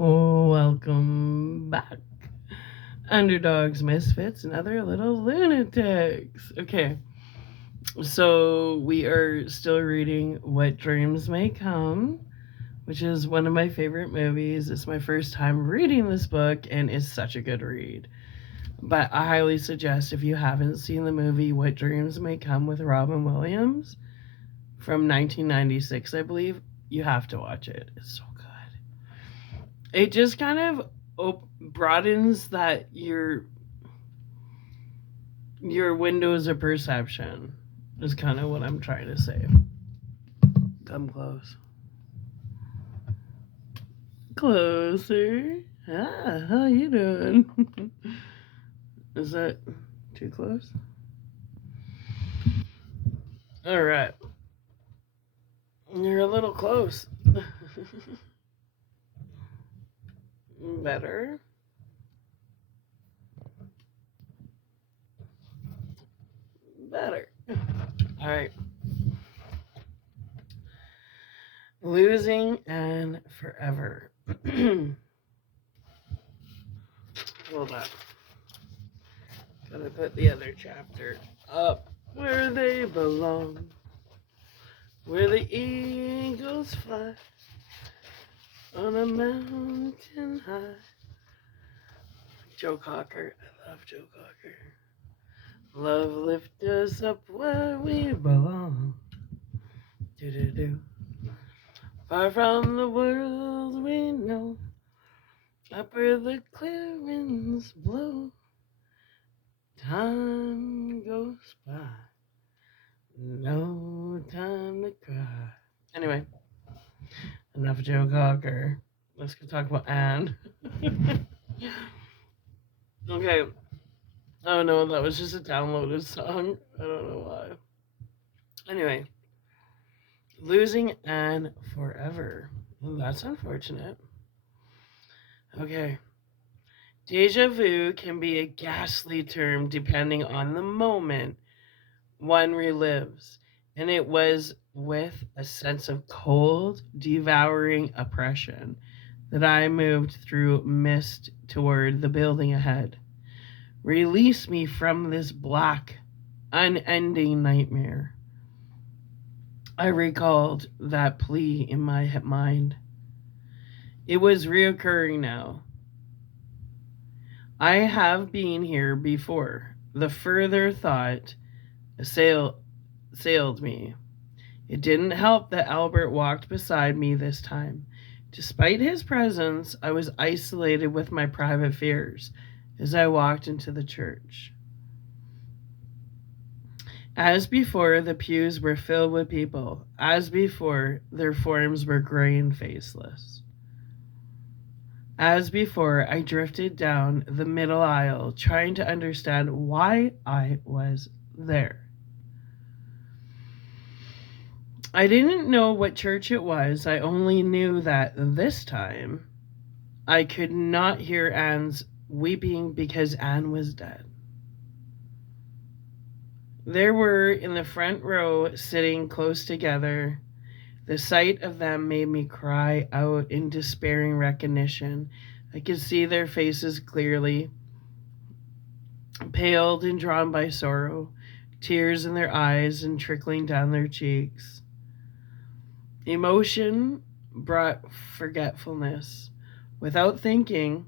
Welcome back, underdogs, misfits, and other little lunatics. Okay, so we are still reading What Dreams May Come, which is one of my favorite movies. It's my first time reading this book, and it's such a good read. But I highly suggest if you haven't seen the movie What Dreams May Come with Robin Williams from 1996, I believe, you have to watch it. It's so good. It just kind of broadens that your windows of perception is kind of what I'm trying to say. Come close. Closer. How you doing? Is that too close? All right. You're a little close. Better. Better. All right. Losing and Forever. Hold on. Gotta put the other chapter up where they belong. Where the eagles fly on a mountain high. Joe Cocker. I love Joe Cocker. Love lift us up where we belong. Do-do-do. Far from the world we know, up where the clear winds blow. Time goes by, no time to cry. Anyway, enough of Joe Cocker. Let's go talk about Anne. Okay. Oh no, that was just a downloaded song. I don't know why. Anyway, Losing Anne Forever. Well, that's unfortunate. Okay. Deja vu can be a ghastly term depending on the moment one relives, and it was with a sense of cold, devouring oppression that I moved through mist toward the building ahead. Release me from this black, unending nightmare. I recalled that plea in my mind. It was reoccurring now. I have been here before. The further thought assailed me. It didn't help that Albert walked beside me this time. Despite his presence, I was isolated with my private fears as I walked into the church. As before, the pews were filled with people. As before, their forms were gray and faceless. As before, I drifted down the middle aisle, trying to understand why I was there. I didn't know what church it was. I only knew that this time I could not hear Anne's weeping because Anne was dead. There were in the front row, sitting close together. The sight of them made me cry out in despairing recognition. I could see their faces clearly, paled and drawn by sorrow, tears in their eyes and trickling down their cheeks. Emotion brought forgetfulness. Without thinking,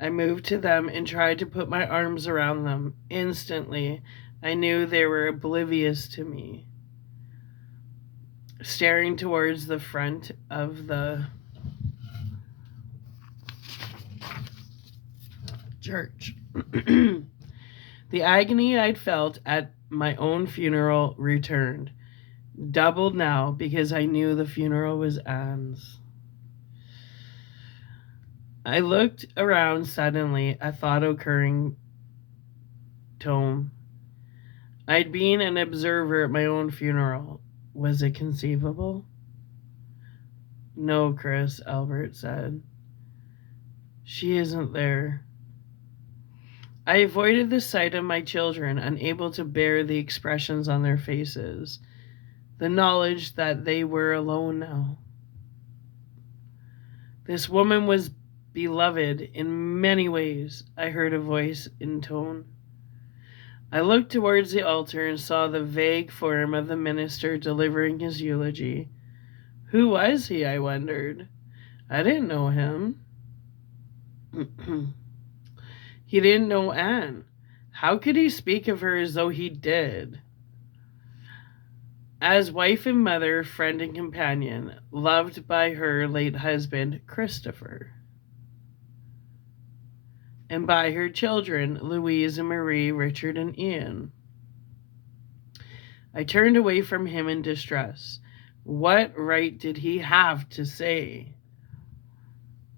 I moved to them and tried to put my arms around them. Instantly, I knew they were oblivious to me. Staring towards the front of the church. The agony I'd felt at my own funeral returned, doubled now because I knew the funeral was Anne's. I looked around suddenly, a thought occurring tome. I'd been an observer at my own funeral. Was it conceivable? No, Chris, Albert said. She isn't there. I avoided the sight of my children, unable to bear the expressions on their faces, the knowledge that they were alone now. This woman was beloved in many ways, I heard a voice intone. I looked towards the altar and saw the vague form of the minister delivering his eulogy. Who was he, I wondered? I didn't know him. He didn't know Anne. How could he speak of her as though he did? As wife and mother, friend and companion, loved by her late husband, Christopher, and by her children, Louise and Marie, Richard and Ian. I turned away from him in distress. What right did he have to say?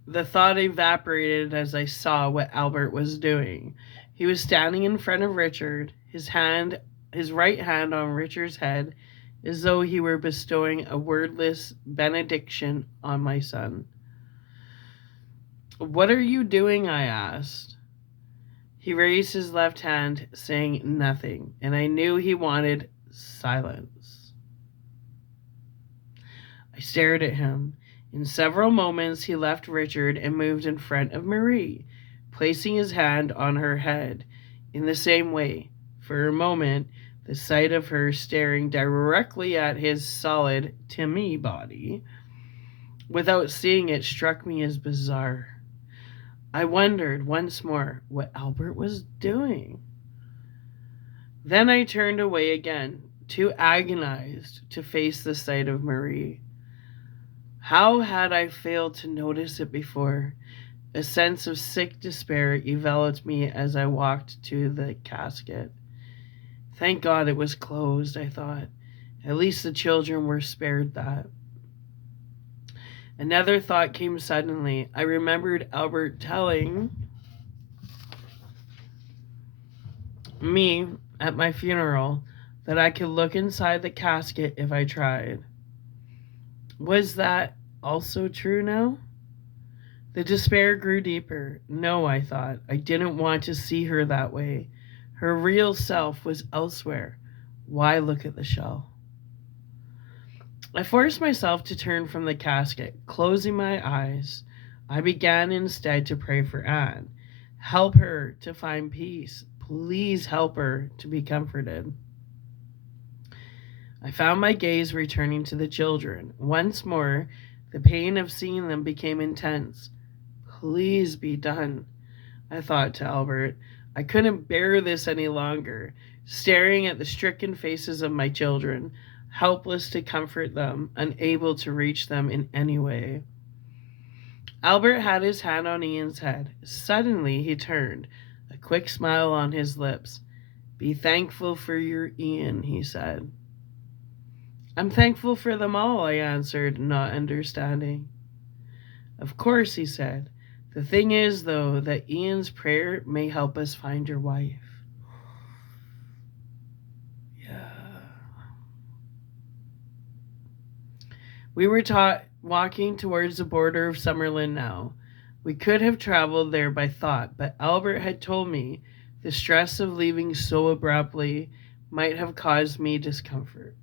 The thought evaporated as I saw what Albert was doing. He was standing in front of Richard, his right hand on Richard's head, as though he were bestowing a wordless benediction on my son. What are you doing? I asked. He raised his left hand, saying nothing, and I knew he wanted silence. I stared at him. In several moments, he left Richard and moved in front of Marie, placing his hand on her head in the same way. For a moment, the sight of her staring directly at his solid, Timmy body, without seeing it, struck me as bizarre. I wondered once more what Albert was doing. Then I turned away again, too agonized to face the sight of Marie. How had I failed to notice it before? A sense of sick despair enveloped me as I walked to the casket. Thank God it was closed, I thought. At least the children were spared that. Another thought came suddenly. I remembered Albert telling me at my funeral that I could look inside the casket if I tried. Was that also true now? The despair grew deeper. No, I thought. I didn't want to see her that way. Her real self was elsewhere. Why look at the shell? I forced myself to turn from the casket. Closing my eyes, I began instead to pray for Anne. Help her to find peace. Please help her to be comforted. I found my gaze returning to the children. Once more, the pain of seeing them became intense. Please be done, I thought to Albert. I couldn't bear this any longer, staring at the stricken faces of my children, helpless to comfort them, unable to reach them in any way. Albert had his hand on Ian's head. Suddenly he turned, a quick smile on his lips. Be thankful for your Ian, he said. I'm thankful for them all, I answered, not understanding. Of course, he said. The thing is, though, that Ian's prayer may help us find your wife. Yeah. We were walking towards the border of Summerlin now. We could have traveled there by thought, but Albert had told me the stress of leaving so abruptly might have caused me discomfort.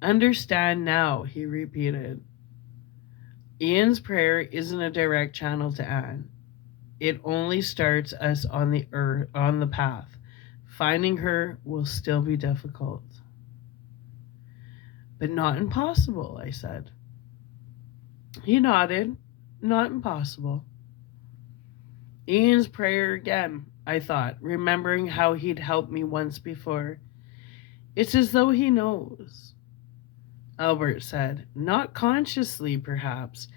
Understand now, he repeated. Ian's prayer isn't a direct channel to Anne. It only starts us on the path. Finding her will still be difficult. But not impossible, I said. He nodded. Not impossible. Ian's prayer again, I thought, remembering how he'd helped me once before. It's as though he knows. Albert said, not consciously, perhaps,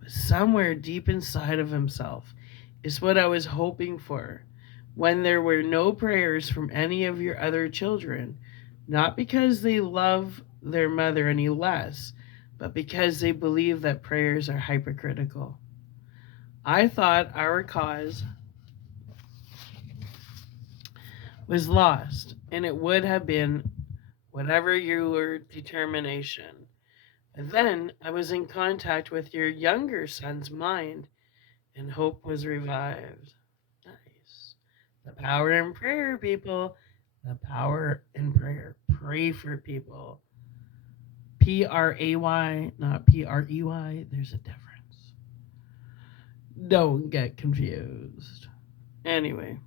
but somewhere deep inside of himself. It's what I was hoping for. When there were no prayers from any of your other children, not because they love their mother any less, but because they believe that prayers are hypocritical. I thought our cause was lost, and it would have been whatever your determination. And then I was in contact with your younger son's mind, and hope was revived. Nice. The power in prayer, people. The power in prayer. Pray for people. Pray, not Prey. There's a difference. Don't get confused. Anyway,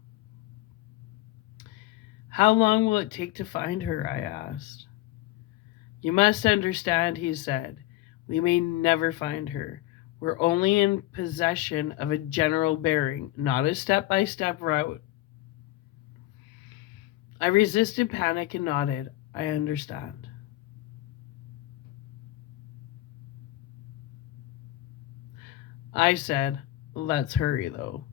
how long will it take to find her? I asked. You must understand, he said. We may never find her. We're only in possession of a general bearing, not a step by step route. I resisted panic and nodded. I understand. I said, let's hurry though.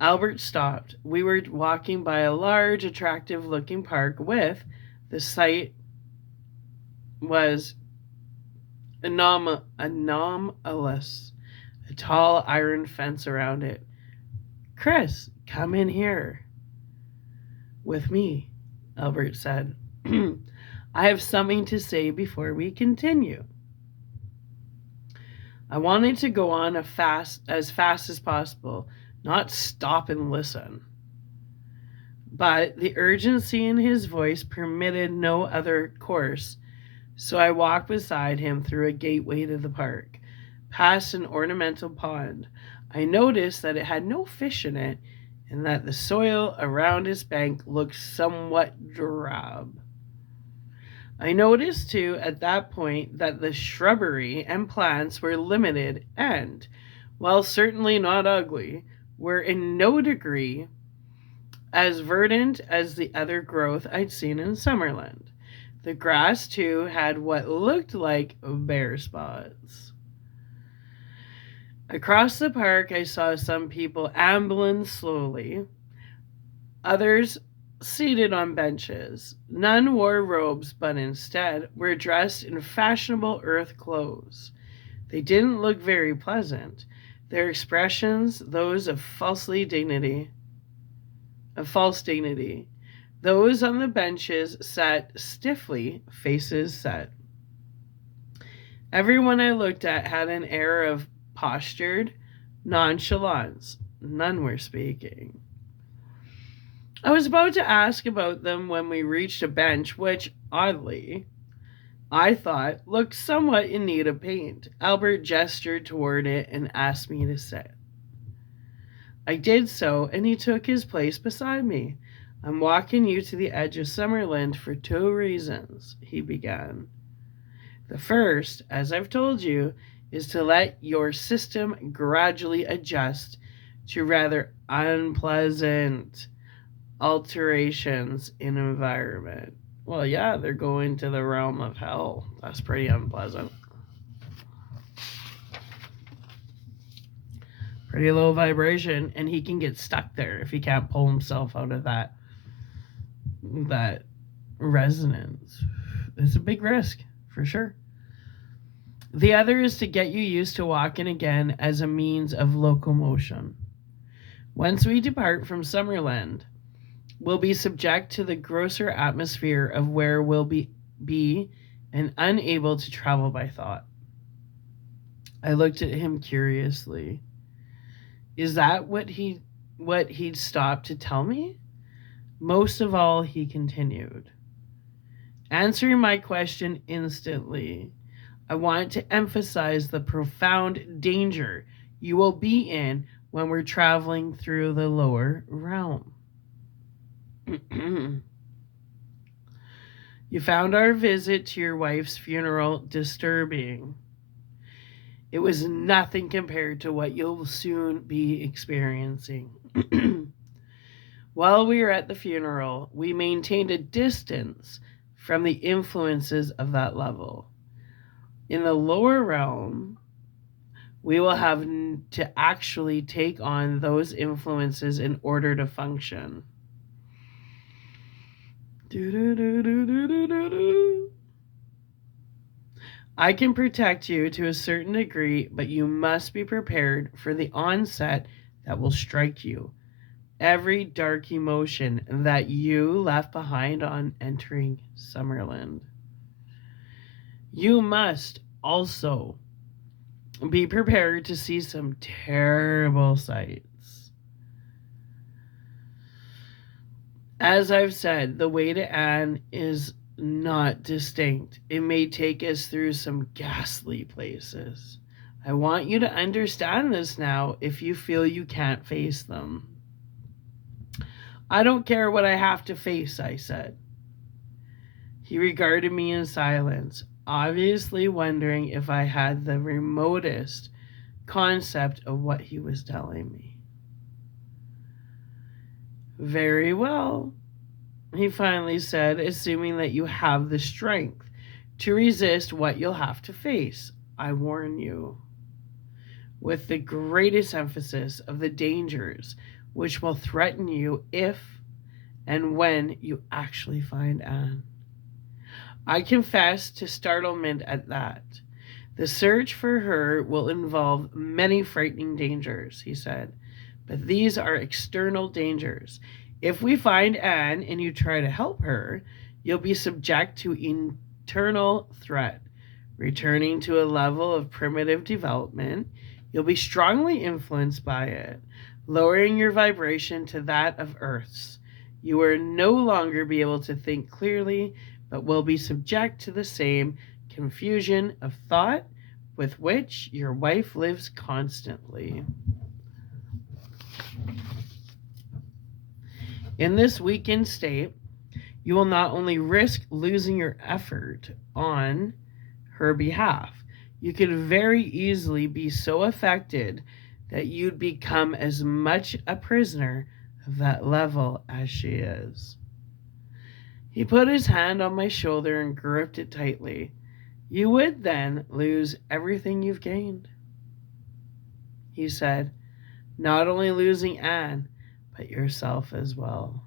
Albert stopped. We were walking by a large, attractive looking park with the site was anomalous. A tall iron fence around it. Chris, come in here. With me, Albert said. I have something to say before we continue. I wanted to go on as fast as possible, not stop and listen. But the urgency in his voice permitted no other course, so I walked beside him through a gateway to the park, past an ornamental pond. I noticed that it had no fish in it, and that the soil around its bank looked somewhat drab. I noticed too at that point that the shrubbery and plants were limited and, while certainly not ugly, were in no degree as verdant as the other growth I'd seen in Summerland. The grass too had what looked like bare spots. Across the park I saw some people ambling slowly, others seated on benches. None wore robes, but instead were dressed in fashionable earth clothes. They didn't look very pleasant. Their expressions, those of false dignity. Those on the benches sat stiffly, faces set. Everyone I looked at had an air of postured nonchalance. None were speaking. I was about to ask about them when we reached a bench which, oddly, I thought looked somewhat in need of paint. Albert gestured toward it and asked me to sit. I did so, and he took his place beside me. I'm walking you to the edge of Summerland for 2 reasons, he began. The first, as I've told you, is to let your system gradually adjust to rather unpleasant alterations in environment. Well, yeah, they're going to the realm of hell. That's pretty unpleasant. Pretty low vibration, and he can get stuck there if he can't pull himself out of that resonance. It's a big risk, for sure. The other is to get you used to walking again as a means of locomotion. Once we depart from Summerland, we'll be subject to the grosser atmosphere of where we'll be and unable to travel by thought. I looked at him curiously. Is that what he'd stopped to tell me? Most of all, he continued, answering my question instantly. I want to emphasize the profound danger you will be in when we're traveling through the lower realm. You found our visit to your wife's funeral disturbing. It was nothing compared to what you'll soon be experiencing. While we were at the funeral, we maintained a distance from the influences of that level. In the lower realm, we will have to actually take on those influences in order to function. I can protect you to a certain degree, but you must be prepared for the onset that will strike you. Every dark emotion that you left behind on entering Summerland. You must also be prepared to see some terrible sights. As I've said, the way to Anne is not distinct. It may take us through some ghastly places. I want you to understand this now if you feel you can't face them. I don't care what I have to face, I said. He regarded me in silence, obviously wondering if I had the remotest concept of what he was telling me. Very well, he finally said, assuming that you have the strength to resist what you'll have to face. I warn you, with the greatest emphasis of the dangers which will threaten you if and when you actually find Anne. I confess to startlement at that. The search for her will involve many frightening dangers, he said, but these are external dangers. If we find Anne and you try to help her, you'll be subject to internal threat. Returning to a level of primitive development, you'll be strongly influenced by it, lowering your vibration to that of Earth's. You will no longer be able to think clearly, but will be subject to the same confusion of thought with which your wife lives constantly. In this weakened state, you will not only risk losing your effort on her behalf, you could very easily be so affected that you'd become as much a prisoner of that level as she is. He put his hand on my shoulder and gripped it tightly. You would then lose everything you've gained, he said, not only losing Anne, but yourself as well.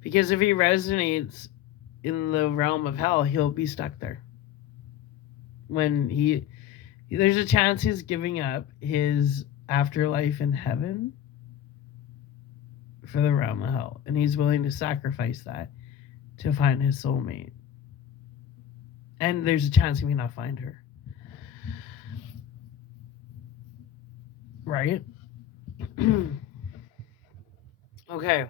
Because if he resonates in the realm of hell, he'll be stuck there. There's a chance he's giving up his afterlife in heaven for the realm of hell, and he's willing to sacrifice that to find his soulmate. And there's a chance he may not find her. Right? Okay.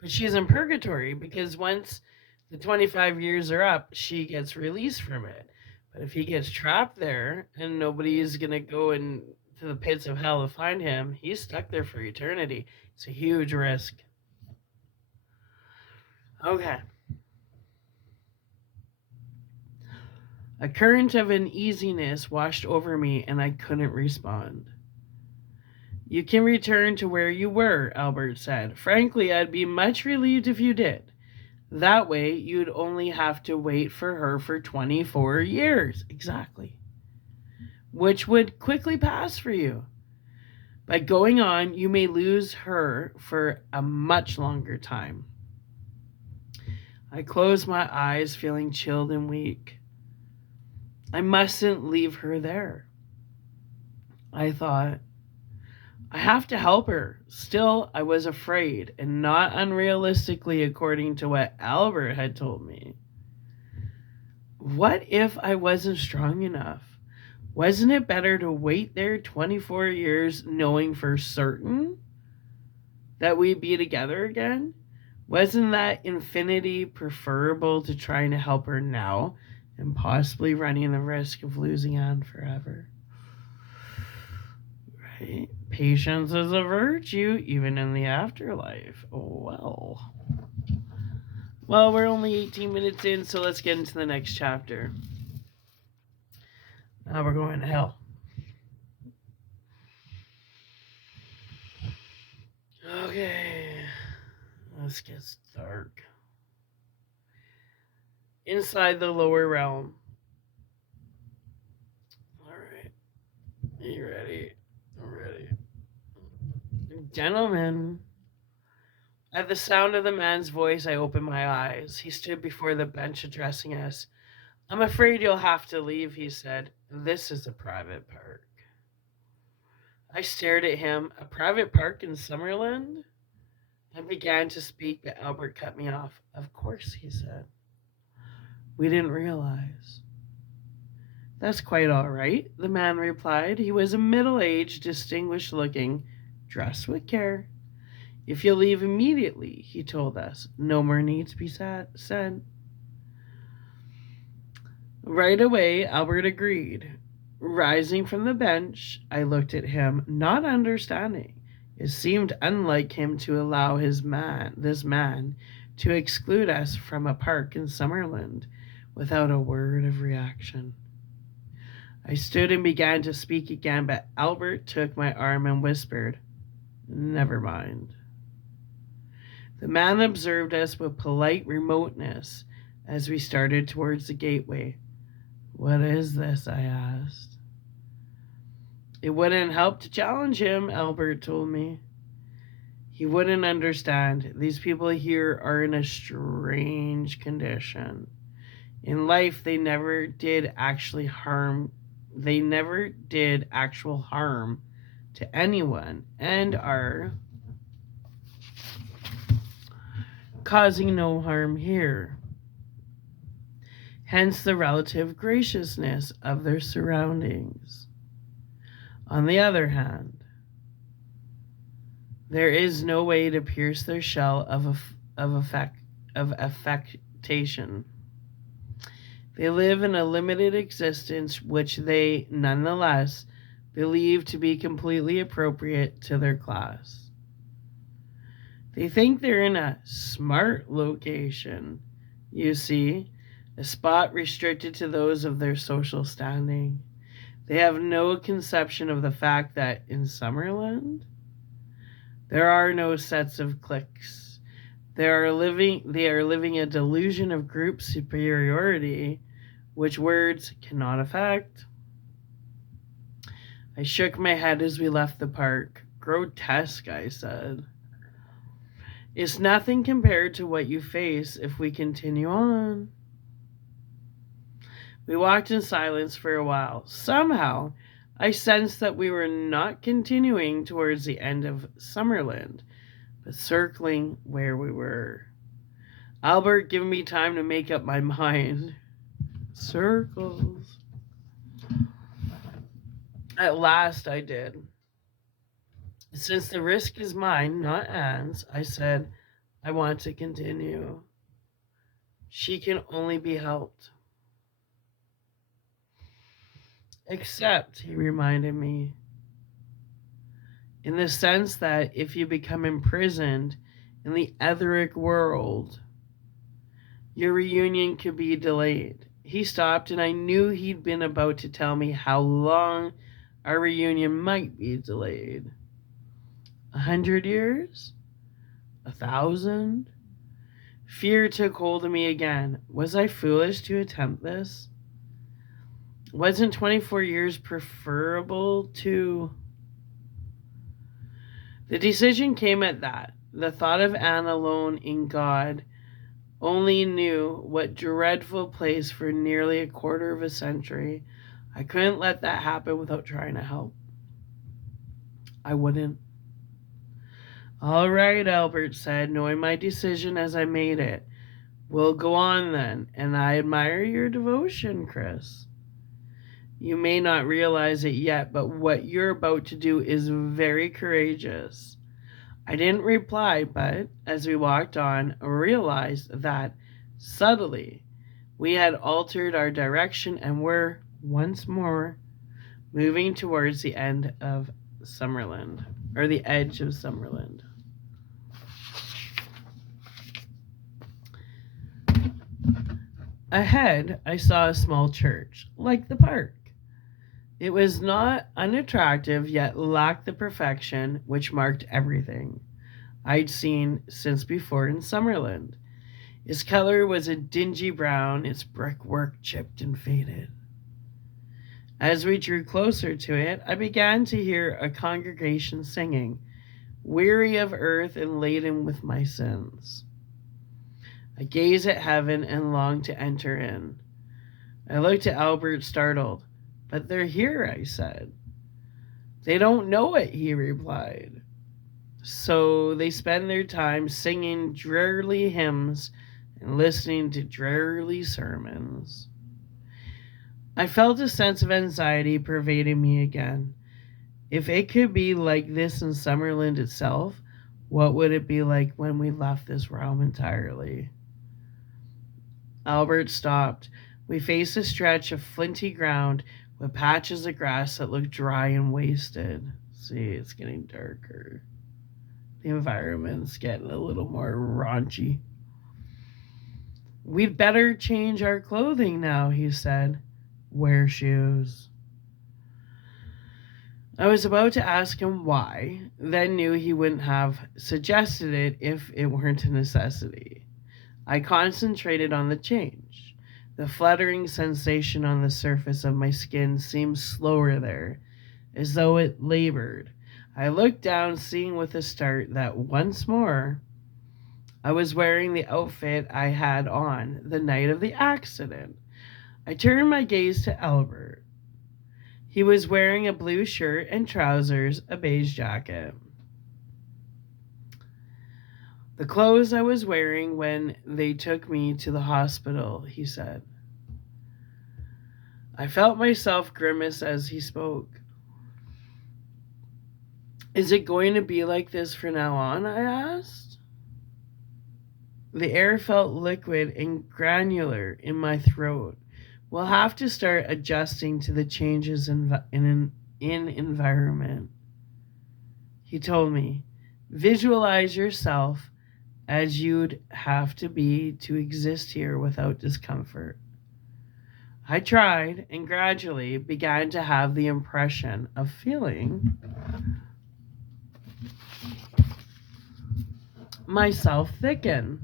But she's in purgatory because once the 25 years are up, she gets released from it. But if he gets trapped there and nobody is going to go into the pits of hell to find him, he's stuck there for eternity. It's a huge risk. Okay. A current of uneasiness washed over me and I couldn't respond. You can return to where you were, Albert said. Frankly, I'd be much relieved if you did. That way, you'd only have to wait for her for 24 years. Exactly. Which would quickly pass for you. By going on, you may lose her for a much longer time. I closed my eyes, feeling chilled and weak. I mustn't leave her there. I thought, I have to help her. Still, I was afraid, and not unrealistically according to what Albert had told me. What if I wasn't strong enough? Wasn't it better to wait there 24 years knowing for certain that we'd be together again? Wasn't that infinity preferable to trying to help her now and possibly running the risk of losing Anne forever? Right? Patience is a virtue, even in the afterlife. Oh, well, we're only 18 minutes in, so let's get into the next chapter. Now we're going to hell. Okay, let's get dark. Inside the lower realm. Alright, you ready? I'm ready. Gentlemen. At the sound of the man's voice, I opened my eyes. He stood before the bench addressing us. I'm afraid you'll have to leave, he said. This is a private park. I stared at him. A private park in Summerland? I began to speak, but Albert cut me off. Of course, he said. We didn't realize. That's quite all right, the man replied. He was a middle-aged, distinguished-looking, dressed with care. If you'll leave immediately, he told us, no more needs be said. Right away, Albert agreed. Rising from the bench, I looked at him, not understanding. It seemed unlike him to allow this man, to exclude us from a park in Summerland without a word of reaction. I stood and began to speak again, but Albert took my arm and whispered, "Never mind." The man observed us with polite remoteness as we started towards the gateway. "What is this?" I asked. "It wouldn't help to challenge him," Albert told me. "He wouldn't understand. These people here are in a strange condition. In life, they never did actually harm. They never did actual harm to anyone and are causing no harm here. Hence the relative graciousness of their surroundings. On the other hand, there is no way to pierce their shell of affectation. They live in a limited existence which they, nonetheless, believe to be completely appropriate to their class. They think they're in a smart location, you see, a spot restricted to those of their social standing. They have no conception of the fact that in Summerland, there are no sets of cliques. They are living a delusion of group superiority which words cannot affect." I shook my head as we left the park. "Grotesque," I said. "It's nothing compared to what you face if we continue on." We walked in silence for a while. Somehow, I sensed that we were not continuing towards the end of Summerland, but circling where we were. Albert giving me time to make up my mind. Circles. At last I did. "Since the risk is mine, not Anne's," I said, "I want to continue. She can only be helped." "Except," he reminded me, "in the sense that if you become imprisoned in the etheric world, your reunion could be delayed." He stopped, and I knew he'd been about to tell me how long our reunion might be delayed. 100 years? 1,000? Fear took hold of me again. Was I foolish to attempt this? Wasn't 24 years preferable to... The decision came at that. The thought of Anne alone in God only knew what dreadful place for nearly a quarter of a century. I couldn't let that happen without trying to help. I wouldn't. "All right," Albert said, knowing my decision as I made it. "We'll go on then, and I admire your devotion, Chris. You may not realize it yet, but what you're about to do is very courageous." I didn't reply, but as we walked on, I realized that, subtly, we had altered our direction and were, once more, moving towards the end of Summerland, or the edge of Summerland. Ahead, I saw a small church, like the park. It was not unattractive, yet lacked the perfection which marked everything I'd seen since before in Summerland. Its color was a dingy brown, its brickwork chipped and faded. As we drew closer to it, I began to hear a congregation singing, weary of earth and laden with my sins. I gazed at heaven and longed to enter in. I looked at Albert, startled. "But they're here," I said. "They don't know it," he replied. "So they spend their time singing dreary hymns and listening to dreary sermons." I felt a sense of anxiety pervading me again. If it could be like this in Summerland itself, what would it be like when we left this realm entirely? Albert stopped. We faced a stretch of flinty ground with patches of grass that looked dry and wasted. See, it's getting darker. The environment's getting a little more raunchy. We'd better change our clothing now, he said. Wear shoes. I was about to ask him why, then knew he wouldn't have suggested it if it weren't a necessity. I concentrated on the change. The fluttering sensation on the surface of my skin seemed slower there, as though it labored. I looked down, seeing with a start that once more I was wearing the outfit I had on the night of the accident. I turned my gaze to Albert. He was wearing a blue shirt and trousers, a beige jacket. The clothes I was wearing when they took me to the hospital, he said. I felt myself grimace as he spoke. Is it going to be like this from now on? I asked. The air felt liquid and granular in my throat. We'll have to start adjusting to the changes in environment. He told me, visualize yourself as you'd have to be to exist here without discomfort. I tried and gradually began to have the impression of feeling myself thicken.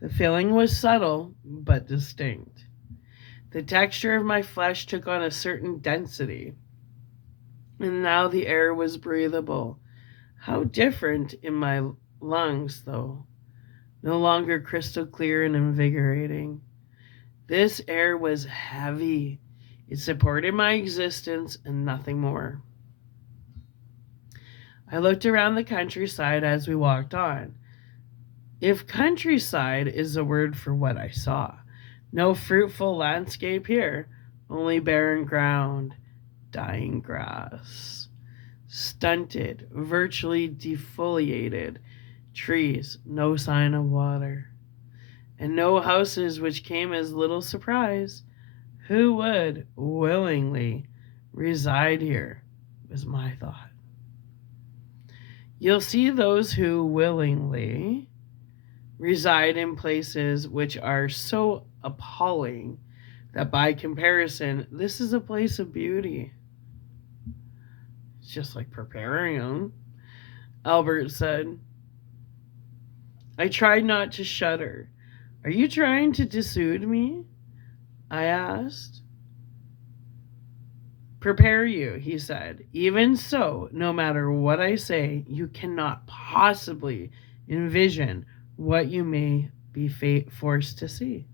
The feeling was subtle but distinct. The texture of my flesh took on a certain density, and now the air was breathable. How different in my lungs, though. No longer crystal clear and invigorating. This air was heavy. It supported my existence and nothing more. I looked around the countryside as we walked on. If countryside is a word for what I saw, no fruitful landscape here, only barren ground, dying grass, stunted, virtually defoliated trees, no sign of water, and no houses, which came as little surprise. Who would willingly reside here, was my thought. You'll see those who willingly reside in places which are so appalling that by comparison, this is a place of beauty. It's just like Preparium, Albert said. I tried not to shudder. Are you trying to dissuade me? I asked. Prepare you, he said. Even so, no matter what I say, you cannot possibly envision what you may be forced to see.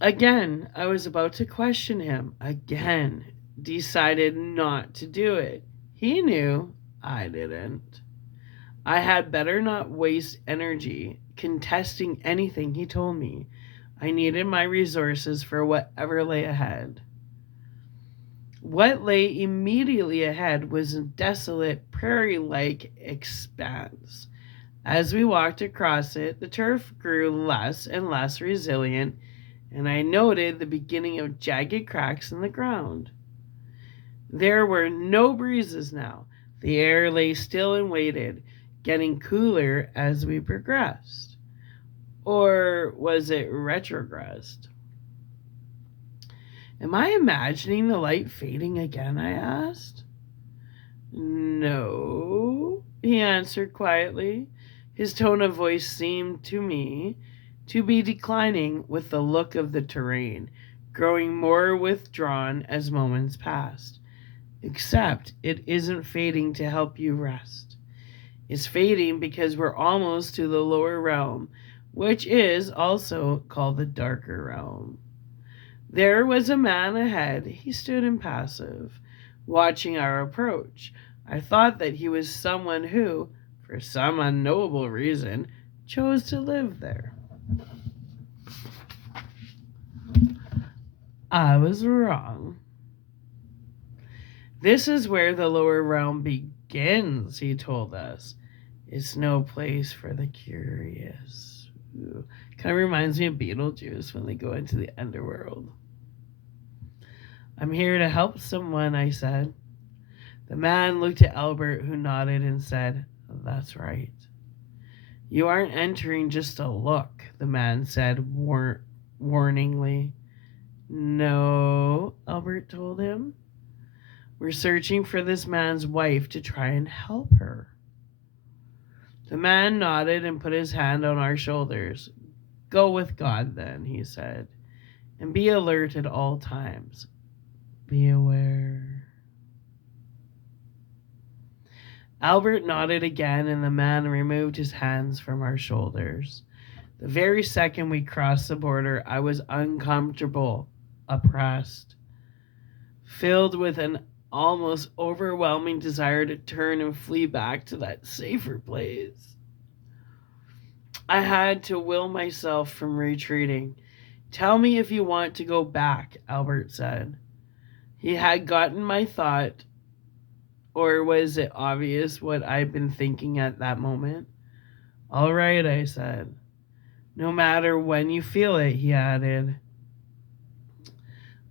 Again, I was about to question him. Again, decided not to do it. He knew, I didn't. I had better not waste energy contesting anything he told me. I needed my resources for whatever lay ahead. What lay immediately ahead was a desolate, prairie-like expanse. As we walked across it, the turf grew less and less resilient, and I noted the beginning of jagged cracks in the ground. There were no breezes now. The air lay still and waited, getting cooler as we progressed. Or was it retrogressed? Am I imagining the light fading again, I asked. No, he answered quietly. His tone of voice seemed to me to be declining with the look of the terrain, growing more withdrawn as moments passed. Except it isn't fading to help you rest. It's fading because we're almost to the lower realm, which is also called the darker realm. There was a man ahead. He stood impassive, watching our approach. I thought that he was someone who, for some unknowable reason, chose to live there. I was wrong. This is where the lower realm begins, he told us. It's no place for the curious. Kind of reminds me of Beetlejuice when they go into the underworld. I'm here to help someone, I said. The man looked at Albert, who nodded and said, That's right. You aren't entering just to look, the man said warningly. No, Albert told him. We're searching for this man's wife to try and help her. The man nodded and put his hand on our shoulders. Go with God, then, he said, and be alert at all times. Be aware. Albert nodded again, and the man removed his hands from our shoulders. The very second we crossed the border, I was uncomfortable, oppressed, filled with an almost overwhelming desire to turn and flee back to that safer place. I had to will myself from retreating. Tell me if you want to go back, Albert said. He had gotten my thought, or was it obvious what I'd been thinking at that moment? All right, I said. No matter when you feel it, he added.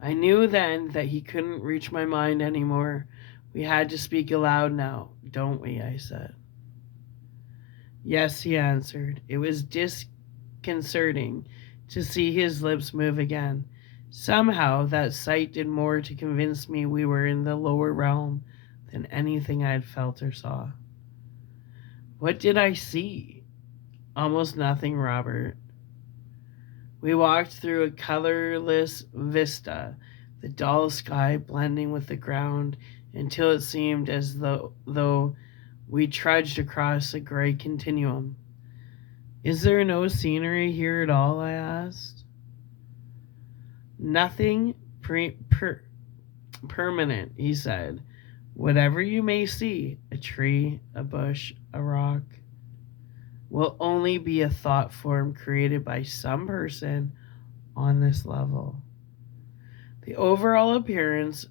I knew then that he couldn't reach my mind anymore. We had to speak aloud now, don't we? I said. Yes, he answered. It was disconcerting to see his lips move again. Somehow that sight did more to convince me we were in the lower realm than anything I had felt or saw. What did I see? Almost nothing, Robert. We walked through a colorless vista, the dull sky blending with the ground until it seemed as though we trudged across a gray continuum. Is there no scenery here at all? I asked. Nothing permanent, he said. Whatever you may see, a tree, a bush, a rock, will only be a thought form created by some person on this level. The overall appearance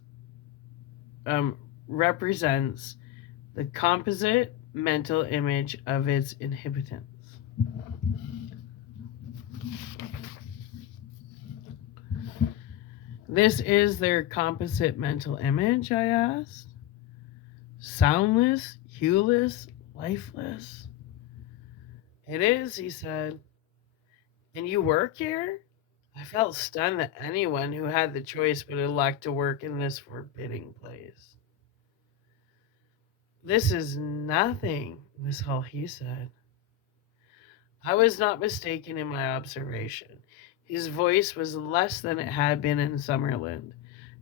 represents the composite mental image of its inhabitants. This is their composite mental image, I asked. Soundless, hueless, lifeless? It is, he said. And you work here? I felt stunned that anyone who had the choice would elect to work in this forbidding place. This is nothing, was all he said. I was not mistaken in my observation. His voice was less than it had been in Summerland.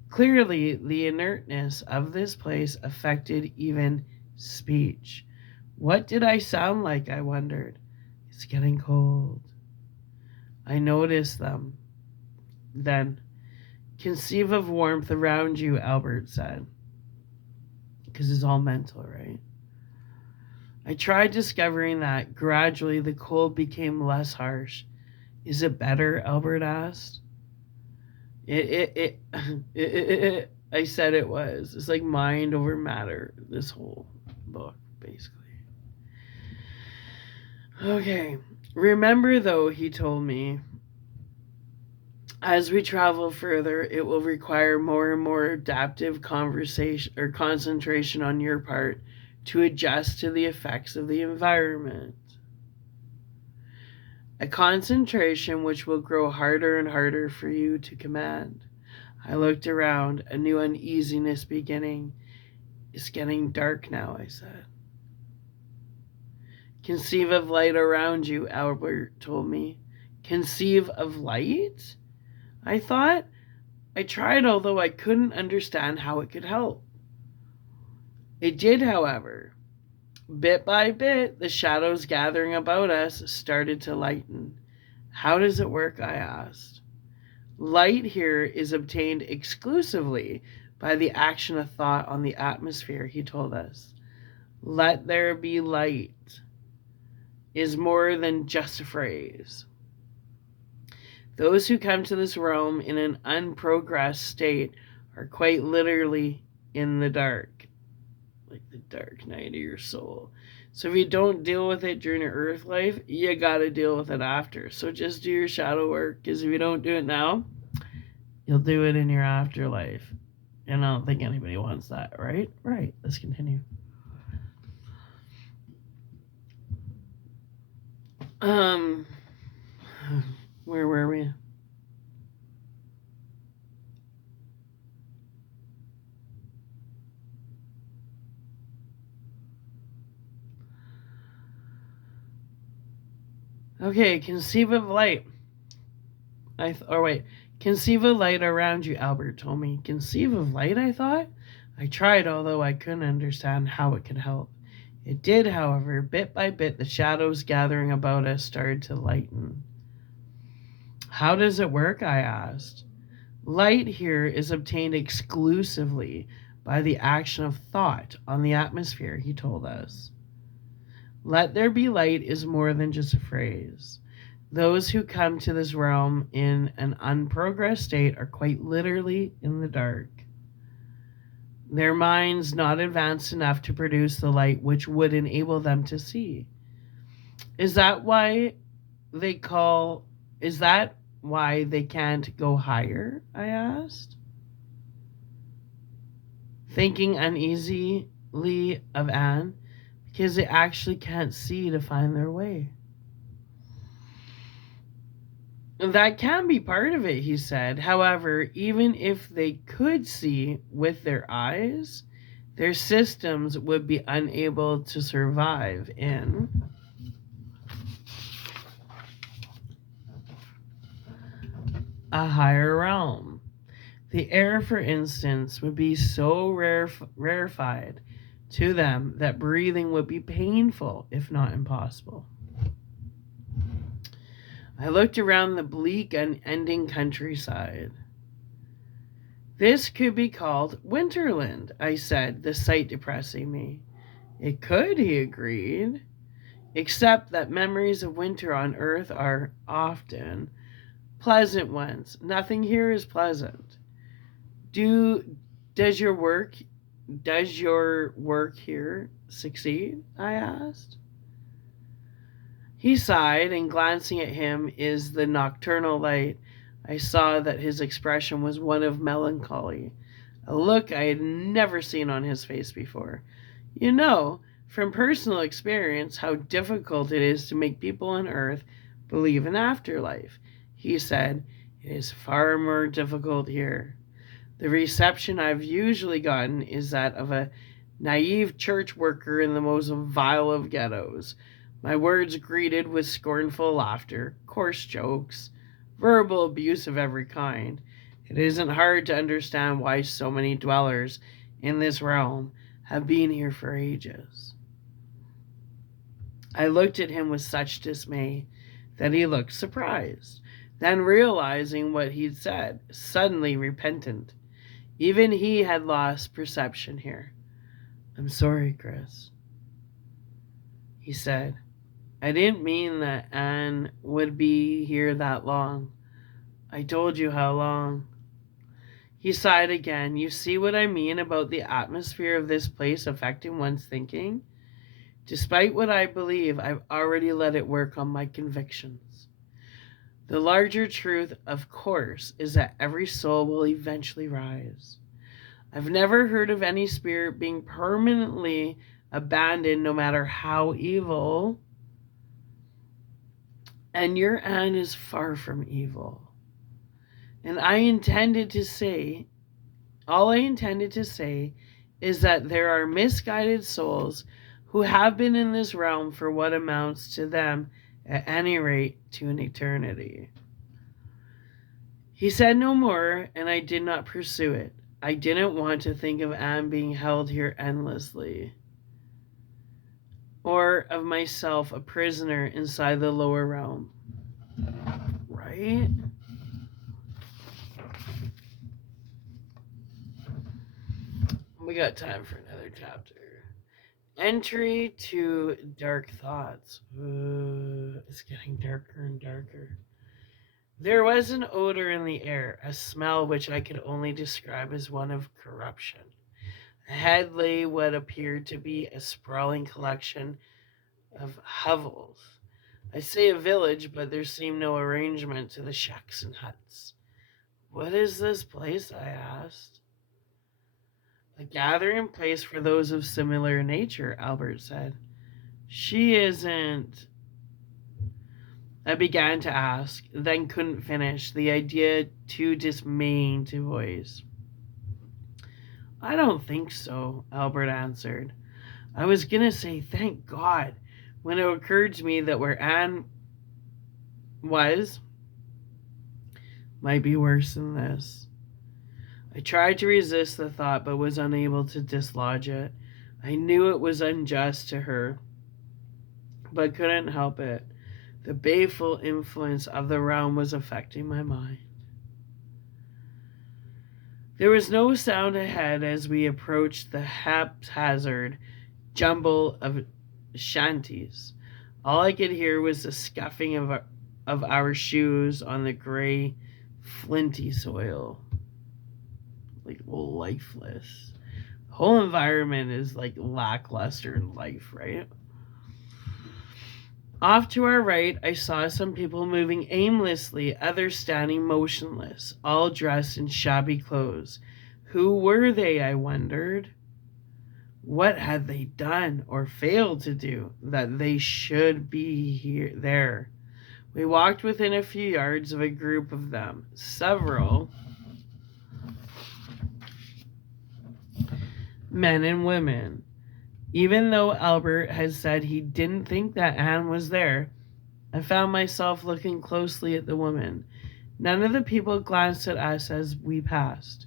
Clearly, the inertness of this place affected even speech. What did I sound like, I wondered. It's getting cold. I noticed them. Then, conceive of warmth around you, Albert said. Because it's all mental, right? I tried discovering that. Gradually, the cold became less harsh. Is it better? Albert asked. I said it was. It's like mind over matter, this whole book, basically. Okay. Remember, though, he told me, as we travel further, it will require more and more adaptive conversation or concentration on your part to adjust to the effects of the environment. A concentration which will grow harder and harder for you to command. I looked around, a new uneasiness beginning. It's getting dark now, I said. Conceive of light around you, Albert told me. Conceive of light? I thought. I tried, although I couldn't understand how it could help. It did, however. Bit by bit, the shadows gathering about us started to lighten. How does it work? I asked. Light here is obtained exclusively by the action of thought on the atmosphere, he told us. Let there be light is more than just a phrase. Those who come to this realm in an unprogressed state are quite literally in the dark, like the dark night of your soul. So if you don't deal with it during your earth life, you gotta deal with it after. So just do your shadow work, because if you don't do it now, you'll do it in your afterlife. And I don't think anybody wants that, right? Right. Let's continue. Where were we? Okay, conceive of light. Conceive of light around you, Albert told me. Conceive of light, I thought? I tried, although I couldn't understand how it could help. It did, however. Bit by bit, the shadows gathering about us started to lighten. How does it work? I asked. Light here is obtained exclusively by the action of thought on the atmosphere, he told us. Let there be light is more than just a phrase. Those who come to this realm in an unprogressed state are quite literally in the dark. Their minds not advanced enough to produce the light which would enable them to see. Is that why they can't go higher? I asked, thinking uneasily of Anne, because they actually can't see to find their way. That can be part of it, he said. However, even if they could see with their eyes, their systems would be unable to survive in a higher realm. The air, for instance, would be so rarefied to them that breathing would be painful, if not impossible. I looked around the bleak, unending countryside. This could be called Winterland, I said, the sight depressing me. It could, he agreed, except that memories of winter on Earth are often pleasant ones. Nothing here is pleasant. Does your work here succeed? I asked. He sighed, and glancing at him is the nocturnal light, I saw that his expression was one of melancholy, a look I had never seen on his face before. You know, from personal experience, how difficult it is to make people on Earth believe in afterlife, he said. It is far more difficult here. The reception I've usually gotten is that of a naive church worker in the most vile of ghettos. My words greeted with scornful laughter, coarse jokes, verbal abuse of every kind. It isn't hard to understand why so many dwellers in this realm have been here for ages. I looked at him with such dismay that he looked surprised. Then, realizing what he'd said, suddenly repentant. Even he had lost perception here. I'm sorry, Chris, he said. I didn't mean that Anne would be here that long. I told you how long. He sighed again. You see what I mean about the atmosphere of this place affecting one's thinking? Despite what I believe, I've already let it work on my convictions. The larger truth, of course, is that every soul will eventually rise. I've never heard of any spirit being permanently abandoned, no matter how evil. And your Anne is far from evil. And all I intended to say is that there are misguided souls who have been in this realm for what amounts to them, at any rate, to an eternity. He said no more, and I did not pursue it. I didn't want to think of Anne being held here endlessly, or of myself a prisoner inside the lower realm. Right? We got time for another chapter. Entry to dark thoughts. It's getting darker and darker. There was an odor in the air, a smell which I could only describe as one of corruption. Ahead lay what appeared to be a sprawling collection of hovels. I say a village, but there seemed no arrangement to the shacks and huts. What is this place? I asked. A gathering place for those of similar nature, Albert said. She isn't. I began to ask, then couldn't finish, the idea too dismaying to voice. I don't think so, Albert answered. I was going to say thank God when it occurred to me that where Anne was might be worse than this. I tried to resist the thought but was unable to dislodge it. I knew it was unjust to her, but couldn't help it. The baleful influence of the realm was affecting my mind. There was no sound ahead as we approached the haphazard jumble of shanties. All I could hear was the scuffing of our shoes on the gray, flinty soil. Like lifeless. The whole environment is like lackluster in life, right? Off to our right, I saw some people moving aimlessly, others standing motionless, all dressed in shabby clothes. Who were they, I wondered? What had they done or failed to do that they should be there? We walked within a few yards of a group of them, several men and women. Even though Albert had said he didn't think that Anne was there, I found myself looking closely at the woman. None of the people glanced at us as we passed.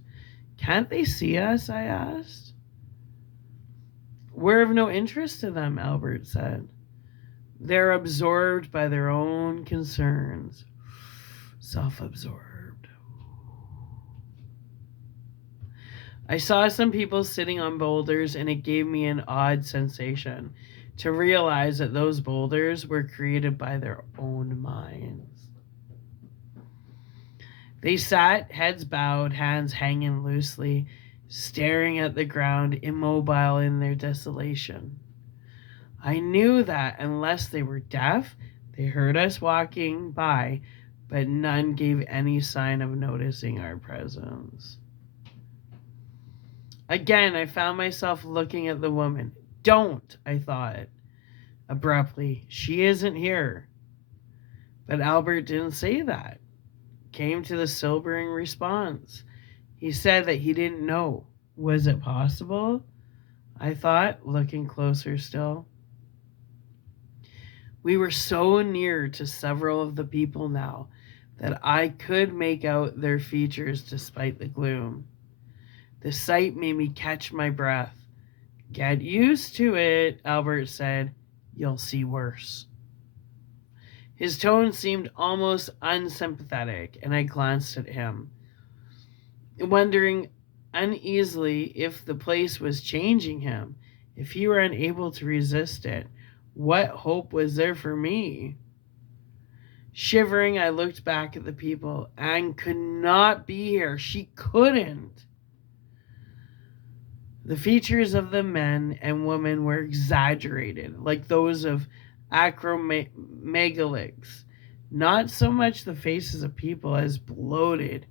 Can't they see us? I asked. We're of no interest to them, Albert said. They're absorbed by their own concerns. Self-absorbed. I saw some people sitting on boulders, and it gave me an odd sensation to realize that those boulders were created by their own minds. They sat, heads bowed, hands hanging loosely, staring at the ground, immobile in their desolation. I knew that unless they were deaf, they heard us walking by, but none gave any sign of noticing our presence. Again, I found myself looking at the woman. Don't, I thought abruptly. She isn't here. But Albert didn't say that. Came to the sobering response. He said that he didn't know. Was it possible? I thought, looking closer still. We were so near to several of the people now that I could make out their features despite the gloom. The sight made me catch my breath. Get used to it, Albert said. You'll see worse. His tone seemed almost unsympathetic, and I glanced at him, wondering uneasily if the place was changing him, if he were unable to resist it. What hope was there for me? Shivering, I looked back at the people. Anne could not be here. She couldn't. The features of the men and women were exaggerated, like those of acromegalics. Not so much the faces of people as bloated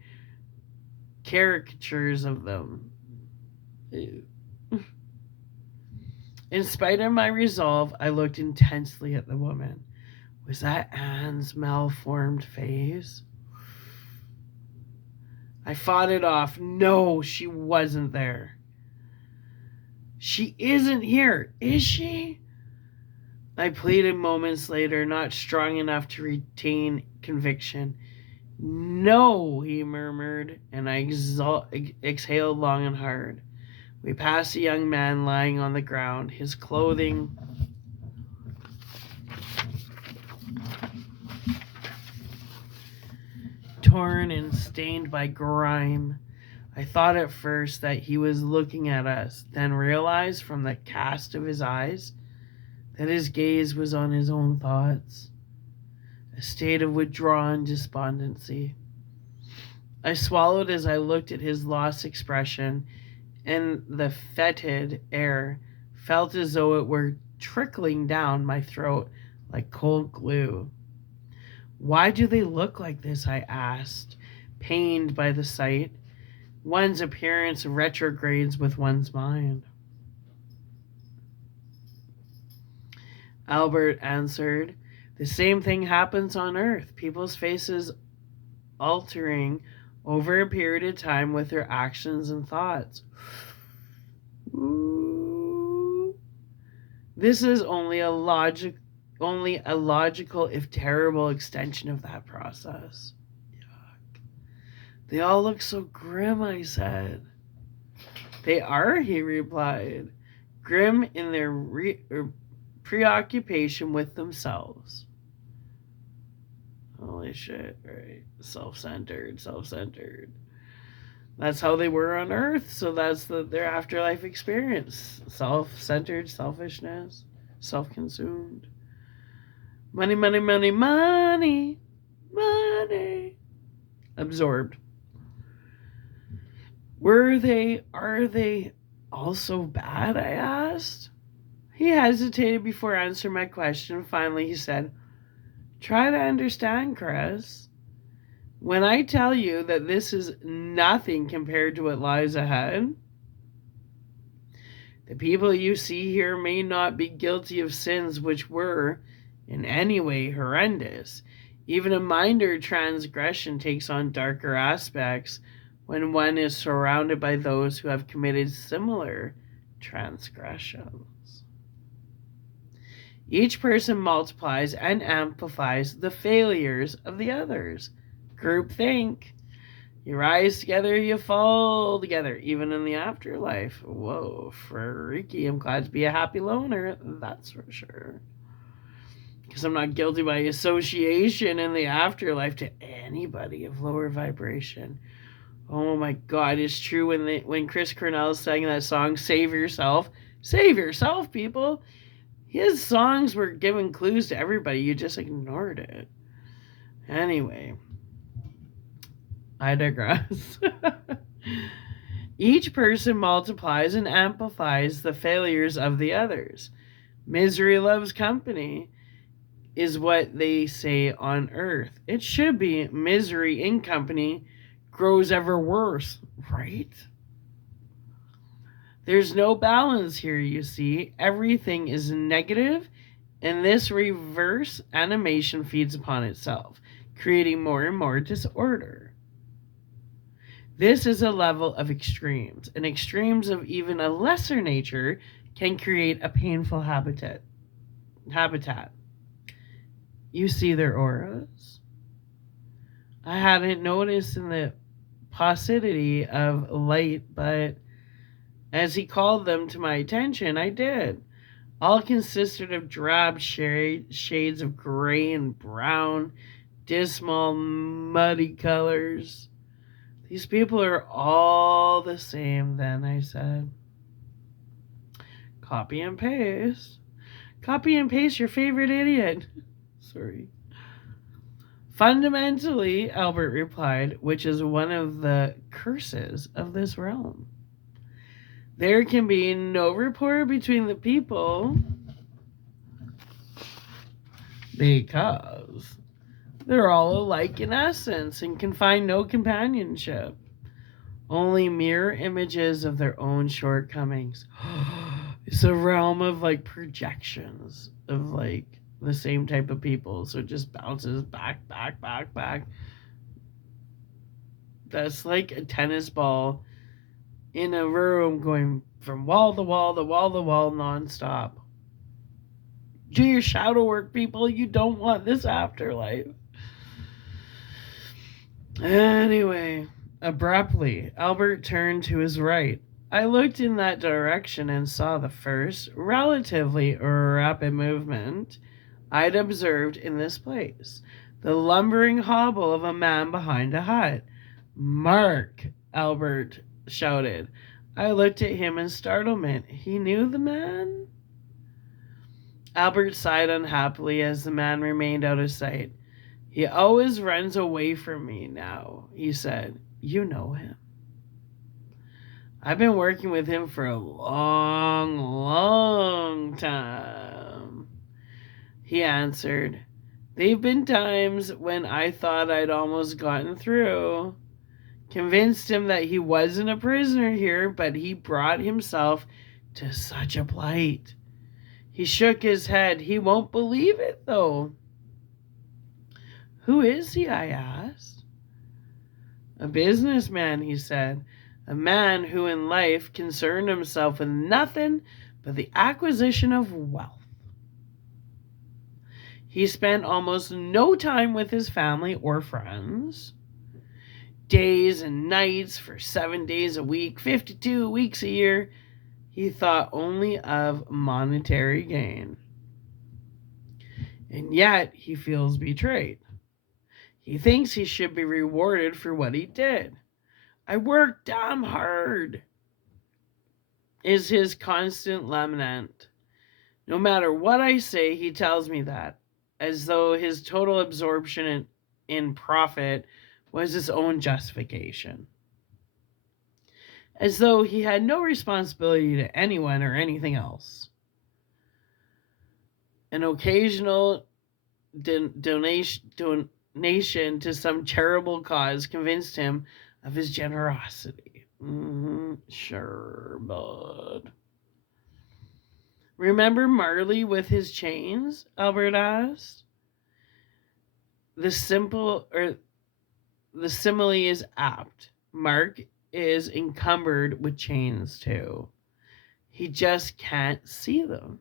caricatures of them. In spite of my resolve, I looked intensely at the woman. Was that Anne's malformed face? I fought it off. No, she wasn't there. She isn't here, is she? I pleaded moments later, not strong enough to retain conviction. No, he murmured, and I exhaled long and hard. We passed a young man lying on the ground, his clothing torn and stained by grime. I thought at first that he was looking at us, then realized from the cast of his eyes that his gaze was on his own thoughts, a state of withdrawn despondency. I swallowed as I looked at his lost expression, and the fetid air felt as though it were trickling down my throat like cold glue. Why do they look like this? I asked, pained by the sight. One's appearance retrogrades with one's mind. Albert answered, the same thing happens on Earth. People's faces altering over a period of time with their actions and thoughts. Ooh. This is only a logical, if terrible, extension of that process. Yuck. They all look so grim, I said. They are, he replied, grim in their preoccupation with themselves. Holy shit, right? Self-centered. That's how they were on Earth, so that's their afterlife experience. Self-centered, selfishness, self-consumed. Money, money, money, money, money. Absorbed. Are they all so bad, I asked. He hesitated before answering my question. Finally, he said, try to understand, Chris. When I tell you that this is nothing compared to what lies ahead, the people you see here may not be guilty of sins which were, in any way, horrendous. Even a minor transgression takes on darker aspects when one is surrounded by those who have committed similar transgressions. Each person multiplies and amplifies the failures of the others. Groupthink. You rise together, you fall together, even in the afterlife. Whoa, freaky. I'm glad to be a happy loner, that's for sure. Because I'm not guilty by association in the afterlife to anybody of lower vibration. Oh my God, it's true when Chris Cornell sang that song, Save Yourself. Save yourself, people. His songs were giving clues to everybody. You just ignored it. Anyway, I digress. Each person multiplies and amplifies the failures of the others. Misery loves company is what they say on Earth. It should be misery in company grows ever worse, right? There's no balance here, you see. Everything is negative, and this reverse animation feeds upon itself, creating more and more disorder. This is a level of extremes, and extremes of even a lesser nature can create a painful habitat. You see their auras? I hadn't noticed in the paucity of light, but as he called them to my attention, I did. All consisted of drab shades of gray and brown, dismal, muddy colors. These people are all the same, then, I said. Copy and paste. Copy and paste your favorite idiot. Sorry. Fundamentally, Albert replied, which is one of the curses of this realm. There can be no rapport between the people because they're all alike in essence and can find no companionship. Only mirror images of their own shortcomings. It's a realm of like projections of like the same type of people. So it just bounces back. That's like a tennis ball in a room going from wall to wall to wall to wall nonstop. Do your shadow work, people. You don't want this afterlife. Anyway, abruptly, Albert turned to his right. I looked in that direction and saw the first, relatively rapid movement I'd observed in this place. The lumbering hobble of a man behind a hut. Mark, Albert shouted. I looked at him in startlement. He knew the man? Albert sighed unhappily as the man remained out of sight. He always runs away from me now, he said. You know him. I've been working with him for a long, long time. he answered. They've been times when I thought I'd almost gotten through. Convinced him that he wasn't a prisoner here, but he brought himself to such a plight. He shook his head. He won't believe it, though. Who is he? I asked. A businessman, he said. A man who in life concerned himself with nothing but the acquisition of wealth. He spent almost no time with his family or friends. Days and nights for 7 days a week, 52 weeks a year, he thought only of monetary gain. And yet he feels betrayed. He thinks he should be rewarded for what he did. I worked damn hard, is his constant lament. No matter what I say, he tells me that, as though his total absorption in profit was his own justification. As though he had no responsibility to anyone or anything else. An occasional donation to some charitable cause convinced him of his generosity. Sure, bud. Remember Marley with his chains? Albert asked. The simile is apt. Mark is encumbered with chains too. He just can't see them.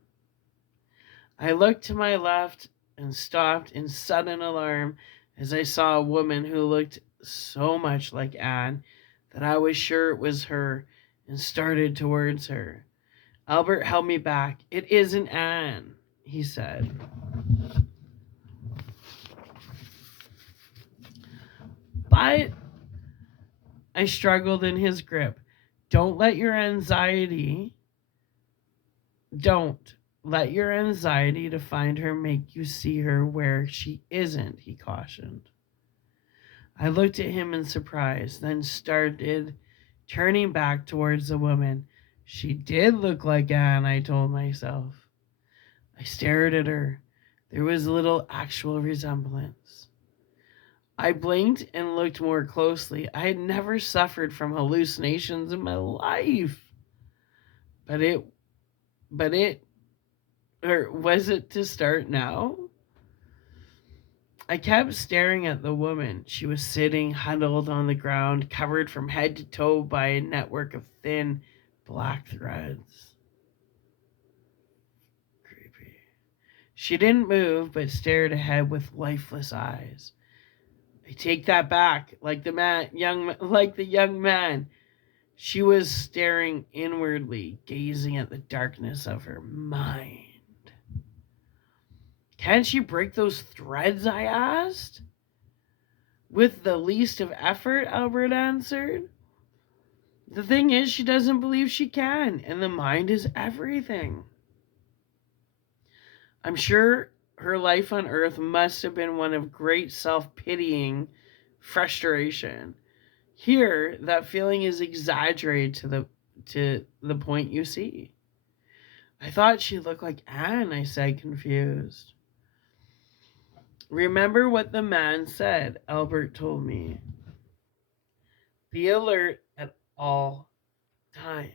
I looked to my left and stopped in sudden alarm as I saw a woman who looked so much like Anne that I was sure it was her and started towards her. Albert held me back. It isn't Anne, he said. But I struggled in his grip. Don't let your anxiety to find her make you see her where she isn't, he cautioned. I looked at him in surprise, then started turning back towards the woman. She did look like Anne, I told myself. I stared at her. There was little actual resemblance. I blinked and looked more closely. I had never suffered from hallucinations in my life. Or was it to start now? I kept staring at the woman. She was sitting huddled on the ground, covered from head to toe by a network of thin black threads. Creepy. She didn't move, but stared ahead with lifeless eyes. I take that back, like the young man. She was staring inwardly, gazing at the darkness of her mind. Can't she break those threads? I asked. With the least of effort, Albert answered. The thing is, she doesn't believe she can, and the mind is everything. I'm sure her life on earth must have been one of great self-pitying frustration. Here, that feeling is exaggerated to the point you see. I thought she looked like Anne, I said, confused. Remember what the man said, Albert told me. Be alert at all times.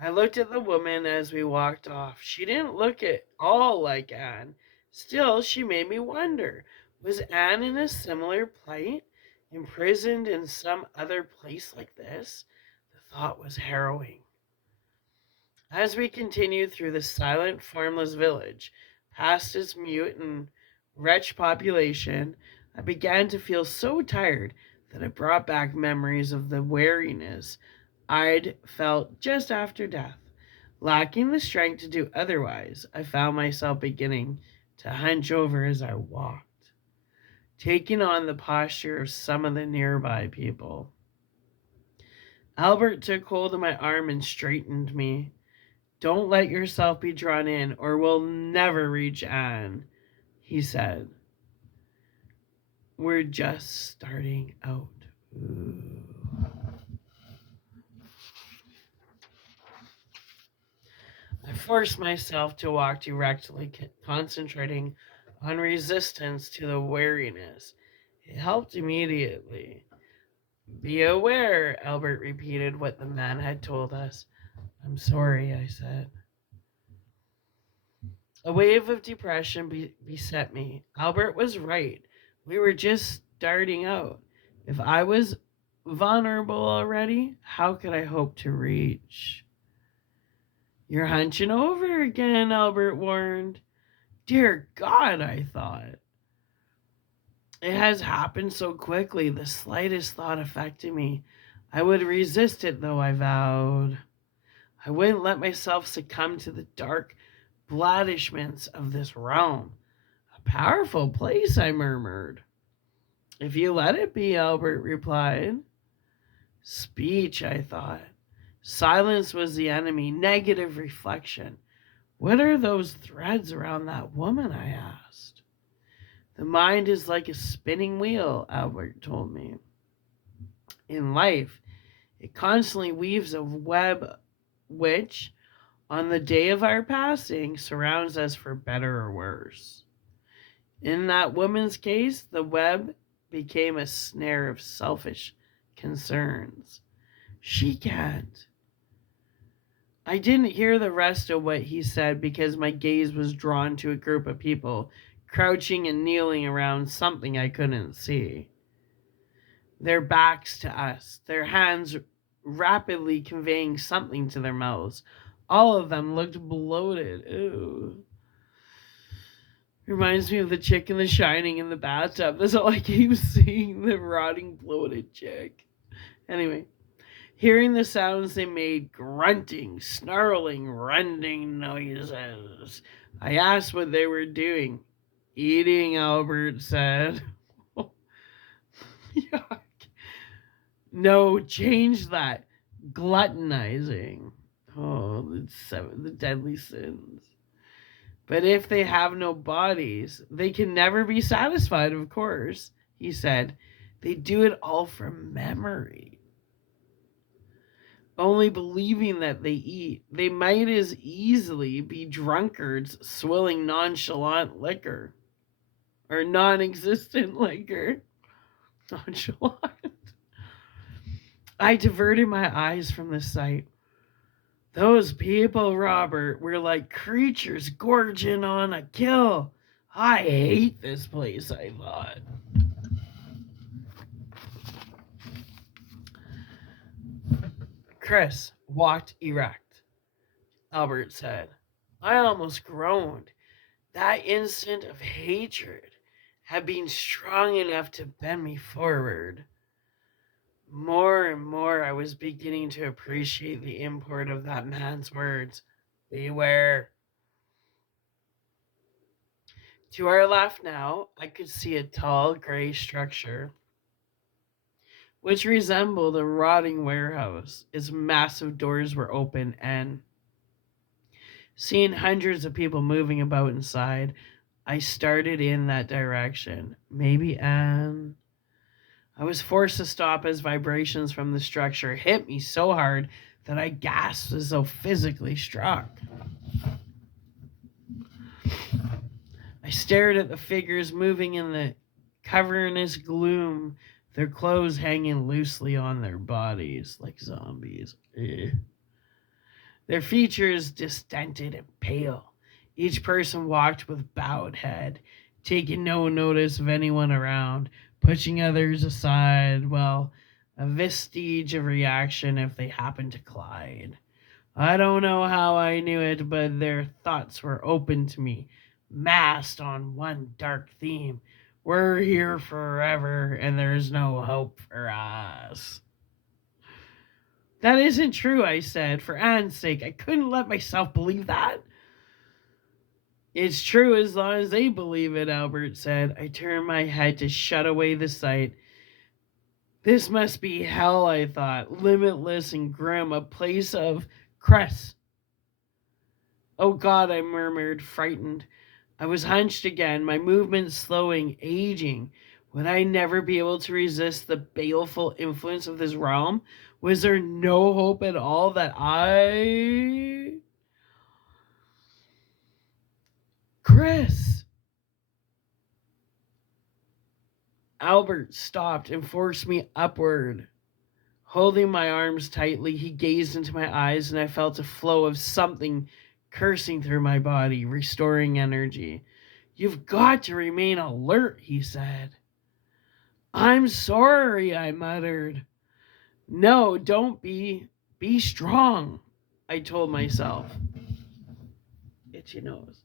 I looked at the woman as we walked off. She didn't look at all like Anne. Still, she made me wonder. Was Anne in a similar plight? Imprisoned in some other place like this? The thought was harrowing. As we continued through the silent, formless village, past its mute and wretched population, I began to feel so tired that it brought back memories of the weariness I'd felt just after death. Lacking the strength to do otherwise, I found myself beginning to hunch over as I walked, taking on the posture of some of the nearby people. Albert took hold of my arm and straightened me. Don't let yourself be drawn in, or we'll never reach Anne, he said. We're just starting out. Ooh. I forced myself to walk directly, concentrating on resistance to the weariness. It helped immediately. Be aware, Albert repeated what the man had told us. I'm sorry, I said. A wave of depression beset me. Albert was right. We were just starting out. If I was vulnerable already, how could I hope to reach? You're hunching over again, Albert warned. Dear God, I thought. It has happened so quickly, the slightest thought affected me. I would resist it, though, I vowed. I wouldn't let myself succumb to the dark blandishments of this realm. A powerful place, I murmured. If you let it be, Albert replied. Speech, I thought. Silence was the enemy, negative reflection. What are those threads around that woman? I asked. The mind is like a spinning wheel, Albert told me. In life, it constantly weaves a web which, on the day of our passing, surrounds us for better or worse. In that woman's case, the web became a snare of selfish concerns. She can't. I didn't hear the rest of what he said because my gaze was drawn to a group of people crouching and kneeling around something I couldn't see. Their backs to us, their hands rapidly conveying something to their mouths. All of them looked bloated. Ew. Reminds me of the chick in The Shining in the bathtub. That's all I keep seeing, the rotting, bloated chick. Anyway, hearing the sounds they made, grunting, snarling, rending noises. I asked what they were doing. Eating, Albert said. Yuck. No, change that. Gluttonizing. Oh, the deadly sins. But if they have no bodies, they can never be satisfied, of course, he said. They do it all from memory. Only believing that they eat, they might as easily be drunkards swilling nonchalant liquor. Or non-existent liquor. Nonchalant. I diverted my eyes from the sight. Those people, Robert, were like creatures gorging on a kill. I hate this place, I thought. Chris walked erect, Albert said. I almost groaned. That instant of hatred had been strong enough to bend me forward. More and more I was beginning to appreciate the import of that man's words. Beware. To our left now, I could see a tall gray structure which resembled a rotting warehouse. Its massive doors were open, and seeing hundreds of people moving about inside, I started in that direction. Maybe Anne. I was forced to stop as vibrations from the structure hit me so hard that I gasped as though physically struck. I stared at the figures moving in the cavernous gloom, their clothes hanging loosely on their bodies like zombies. Their features distended and pale. Each person walked with bowed head, taking no notice of anyone around, pushing others aside, well, a vestige of reaction if they happened to collide. I don't know how I knew it, but their thoughts were open to me, massed on one dark theme. We're here forever, and there's no hope for us. That isn't true, I said. For Anne's sake, I couldn't let myself believe that. It's true as long as they believe it, Albert said. I turned my head to shut away the sight. This must be hell, I thought, limitless and grim, a place of cress. Oh God, I murmured, frightened. I was hunched again, my movements slowing, aging. Would I never be able to resist the baleful influence of this realm? Was there no hope at all that I... Chris! Albert stopped and forced me upward. Holding my arms tightly, he gazed into my eyes, and I felt a flow of something coursing through my body, restoring energy. You've got to remain alert, he said. I'm sorry, I muttered. No, don't be. Be strong, I told myself. Itchy nose.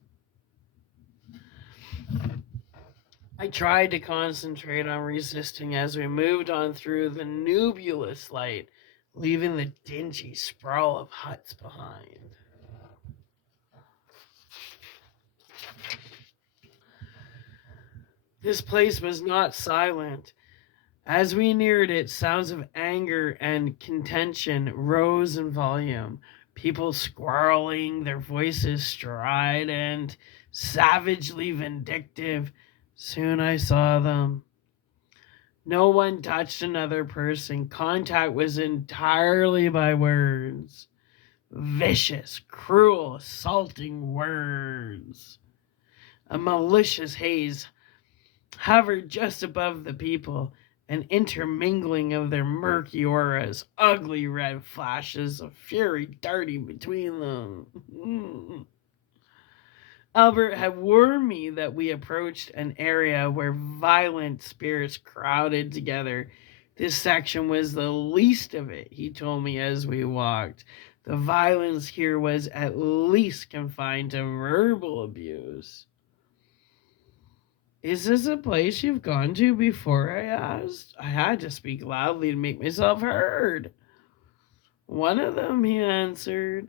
I tried to concentrate on resisting as we moved on through the nebulous light, leaving the dingy sprawl of huts behind. This place was not silent. As we neared it, sounds of anger and contention rose in volume. People squarreling, their voices strident, savagely vindictive. Soon I saw them. No one touched another person. Contact was entirely by words. Vicious, cruel, assaulting words. A malicious haze hovered just above the people, an intermingling of their murky auras, ugly red flashes of fury darting between them. Albert had warned me that we approached an area where violent spirits crowded together. This section was the least of it, he told me as we walked. The violence here was at least confined to verbal abuse. Is this a place you've gone to before? I asked. I had to speak loudly to make myself heard. One of them, he answered.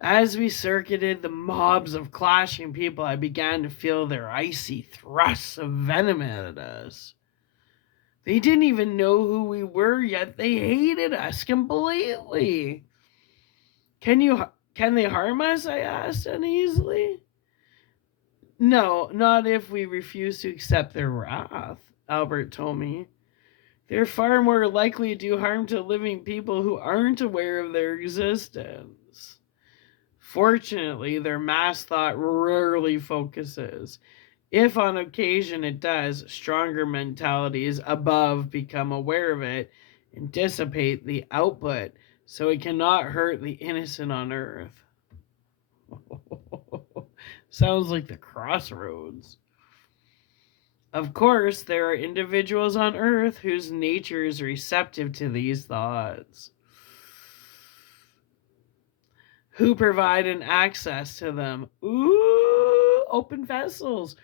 As we circuited the mobs of clashing people, I began to feel their icy thrusts of venom at us. They didn't even know who we were, yet they hated us completely. Can they harm us? I asked uneasily. No, not if we refuse to accept their wrath, Albert told me. They're far more likely to do harm to living people who aren't aware of their existence. Fortunately, their mass thought rarely focuses. If on occasion it does, stronger mentalities above become aware of it and dissipate the output so it cannot hurt the innocent on earth. Sounds like the crossroads. Of course, there are individuals on earth whose nature is receptive to these thoughts, who provide an access to them. Ooh, open vessels.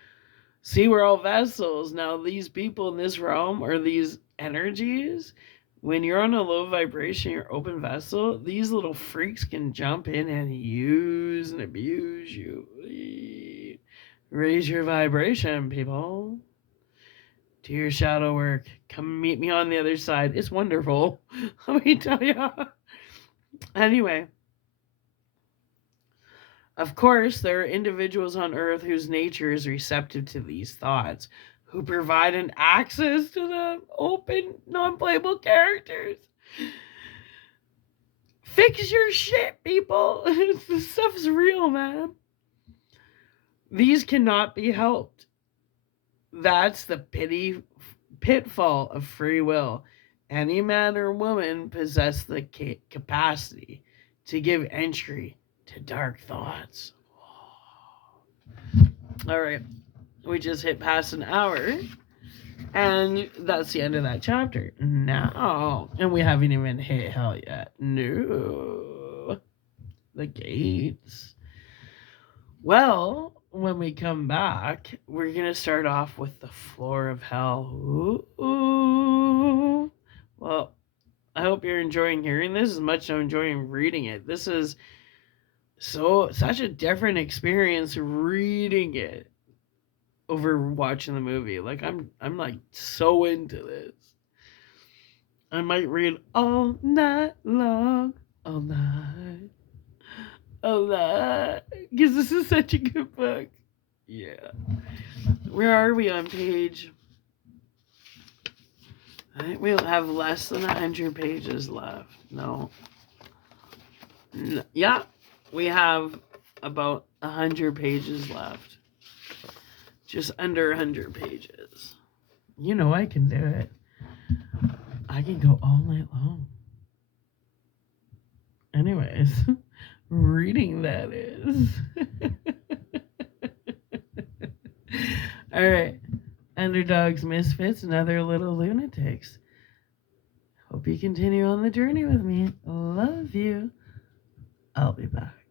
See, we're all vessels. Now, these people in this realm, or these energies, when you're on a low vibration, you're open vessel, these little freaks can jump in and use and abuse you. Raise your vibration, people. Do your shadow work. Come meet me on the other side. It's wonderful. Let me tell you. Anyway. Of course, there are individuals on earth whose nature is receptive to these thoughts, who provide an access to the open, non-playable characters. Fix your shit, people. This stuff's real, man. These cannot be helped. That's the pitfall of free will. Any man or woman possess the capacity to give entry to dark thoughts. All right, we just hit past an hour, and that's the end of that chapter. Now, and we haven't even hit hell yet. No, the gates. Well, when we come back, we're going to start off with the floor of hell. Ooh. Well, I hope you're enjoying hearing this as much as I'm enjoying reading it. This is such a different experience reading it over watching the movie. Like, I'm like so into this. I might read all night long, all night. Because this is such a good book. Yeah. Where are we on page? I think we'll have less than 100 pages left. No. Yeah, we have about 100 pages left. Just under 100 pages. You know I can do it. I can go all night long. Anyways, reading that is. All right. Underdogs, misfits, and other little lunatics. Hope you continue on the journey with me. Love you. I'll be back.